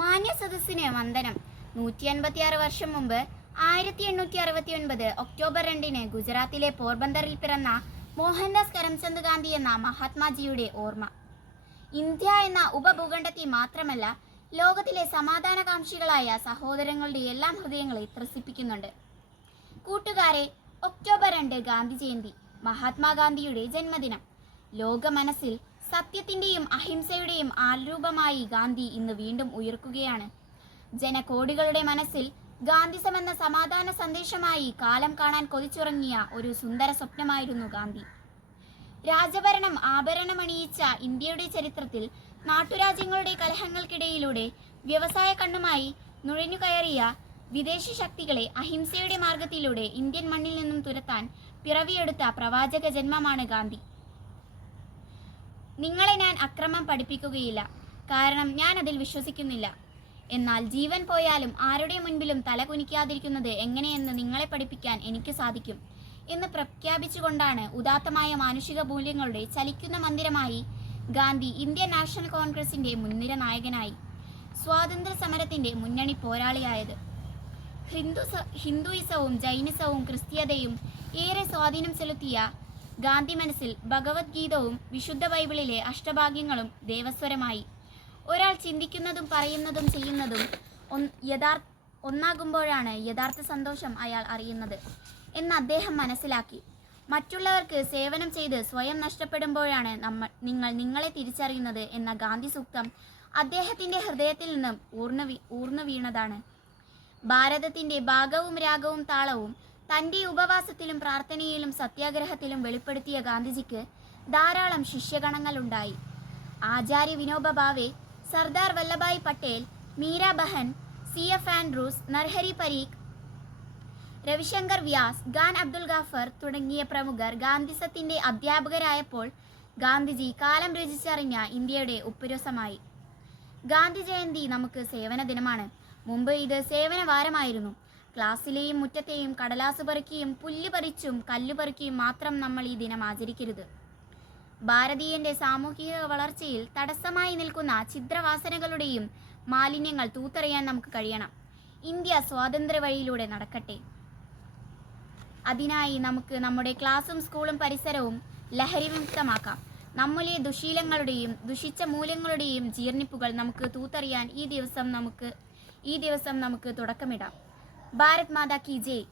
മാന്യ സദസ്സിന് വന്ദനം. നൂറ്റി അൻപത്തിയാറ് വർഷം മുമ്പ് ആയിരത്തി എണ്ണൂറ്റി അറുപത്തി ഒൻപത് ഒക്ടോബർ രണ്ടിന് ഗുജറാത്തിലെ പോർബന്ദറിൽ പിറന്ന മോഹൻദാസ് കരംചന്ദ് ഗാന്ധി എന്ന മഹാത്മാജിയുടെ ഓർമ്മ. ഇന്ത്യ എന്ന ഉപഭൂഖണ്ഡത്തെ മാത്രമല്ല ലോകത്തിലെ സമാധാനകാംക്ഷികളായ സഹോദരങ്ങളുടെ എല്ലാം ഹൃദയങ്ങളെ ത്രസിപ്പിക്കുന്നുണ്ട്. കൂട്ടുകാരെ ഒക്ടോബർ രണ്ട് ഗാന്ധി ജയന്തി മഹാത്മാഗാന്ധിയുടെ ജന്മദിനം. ലോക മനസ്സിൽ സത്യത്തിന്റെയും അഹിംസയുടെയും ആരൂപമായി ഗാന്ധി ഇന്ന് വീണ്ടും ഉയർക്കുകയാണ്. ജനകോടികളുടെ മനസ്സിൽ ഗാന്ധിസം എന്ന സമാധാന സന്ദേശമായി കാലം കാണാൻ കൊതിച്ചുറങ്ങിയ ഒരു സുന്ദര സ്വപ്നമായിരുന്നു ഗാന്ധി. രാജഭരണം ആഭരണമണിയിച്ച ഇന്ത്യയുടെ ചരിത്രത്തിൽ നാട്ടുരാജ്യങ്ങളുടെ കലഹങ്ങൾക്കിടയിലൂടെ വ്യവസായ കണ്ണുമായി നുഴഞ്ഞുകയറിയ വിദേശ ശക്തികളെ അഹിംസയുടെ മാർഗത്തിലൂടെ ഇന്ത്യൻ മണ്ണിൽ നിന്നും തുരത്താൻ പിറവിയെടുത്ത പ്രവാചക ജന്മമാണ് ഗാന്ധി. നിങ്ങളെ ഞാൻ അക്രമം പഠിപ്പിക്കുകയില്ല. കാരണം ഞാൻ അതിൽ വിശ്വസിക്കുന്നില്ല. എന്നാൽ ജീവൻ പോയാലും ആരുടെ മുൻപിലും തല കുനിക്കാതിരിക്കുന്നത് എങ്ങനെയെന്ന് നിങ്ങളെ പഠിപ്പിക്കാൻ എനിക്ക് സാധിക്കും എന്ന് പ്രഖ്യാപിച്ചുകൊണ്ടാണ് ഉദാത്തമായ മാനുഷിക മൂല്യങ്ങളുടെ ചലിക്കുന്ന മന്ദിരമായി ഗാന്ധി ഇന്ത്യൻ നാഷണൽ കോൺഗ്രസിന്റെ മുൻനിര നായകനായി സ്വാതന്ത്ര്യ സമരത്തിന്റെ മുന്നണി പോരാളിയായത്. ഹിന്ദു ഹിന്ദുയിസവും ജൈനിസവും ക്രിസ്തീയതയും ഏറെ സ്വാധീനം ചെലുത്തിയ ഗാന്ധി മനസ്സിൽ ഭഗവത്ഗീതവും വിശുദ്ധ ബൈബിളിലെ അഷ്ടഭാഗ്യങ്ങളും ദേവസ്വരമായി. ഒരാൾ ചിന്തിക്കുന്നതും പറയുന്നതും ചെയ്യുന്നതും യഥാർത്ഥ ഒന്നാകുമ്പോഴാണ് യഥാർത്ഥ സന്തോഷം അയാൾ അറിയുന്നത് എന്ന് അദ്ദേഹം മനസ്സിലാക്കി. മറ്റുള്ളവർക്ക് സേവനം ചെയ്ത് സ്വയം നഷ്ടപ്പെടുമ്പോഴാണ് നമ്മൾ നിങ്ങൾ നിങ്ങളെ തിരിച്ചറിയുന്നത് എന്ന ഗാന്ധി സൂക്തം അദ്ദേഹത്തിന്റെ ഹൃദയത്തിൽ നിന്നും ഊർന്നു ഊർന്നു വീണതാണ് ഭാരതത്തിന്റെ ഭാഗവും രാഗവും താളവും തന്റെ ഉപവാസത്തിലും പ്രാർത്ഥനയിലും സത്യാഗ്രഹത്തിലും വെളിപ്പെടുത്തിയ ഗാന്ധിജിക്ക് ധാരാളം ശിഷ്യഗണങ്ങൾ ഉണ്ടായി. Acharya Vinoba Bhave Sardar Vallabhbhai Patel Meera Behan C F Andrews Narhari Parikh Ravishankar Vyas Khan Abdul Ghaffar തുടങ്ങിയ പ്രമുഖർ ഗാന്ധിസത്തിന്റെ അധ്യാപകരായപ്പോൾ ഗാന്ധിജി കാലം രചിച്ചറിഞ്ഞ ഇന്ത്യയുടെ ഉപ്പുരസമായി. ഗാന്ധി ജയന്തി നമുക്ക് സേവന ദിനമാണ് മുമ്പ് ഇത് സേവന വാരമായിരുന്നു ക്ലാസ്സിലെയും മുറ്റത്തെയും കടലാസ് പറിക്കുകയും പുല്ല് പറിച്ചും കല്ല് പെറുക്കിയും മാത്രം നമ്മൾ ഈ ദിനം ആചരിക്കരുത്. ഭാരതീയന്റെ സാമൂഹിക വളർച്ചയിൽ തടസ്സമായി നിൽക്കുന്ന ഛിദ്രവാസനകളുടെയും മാലിന്യങ്ങൾ തൂത്തെറിയാൻ നമുക്ക് കഴിയണം. ഇന്ത്യ സ്വാതന്ത്ര്യ വഴിയിലൂടെ നടക്കട്ടെ. അതിനായി നമുക്ക് നമ്മുടെ ക്ലാസ്സും സ്കൂളും പരിസരവും ലഹരി വിമുക്തമാക്കാം ദുശീലങ്ങളുടെയും ദുഷിച്ച മൂല്യങ്ങളുടെയും ജീർണിപ്പുകൾ നമുക്ക് തൂത്തറിയാൻ ഈ ദിവസം നമുക്ക് ഈ ദിവസം നമുക്ക് തുടക്കമിടാം. भारत माता की जय।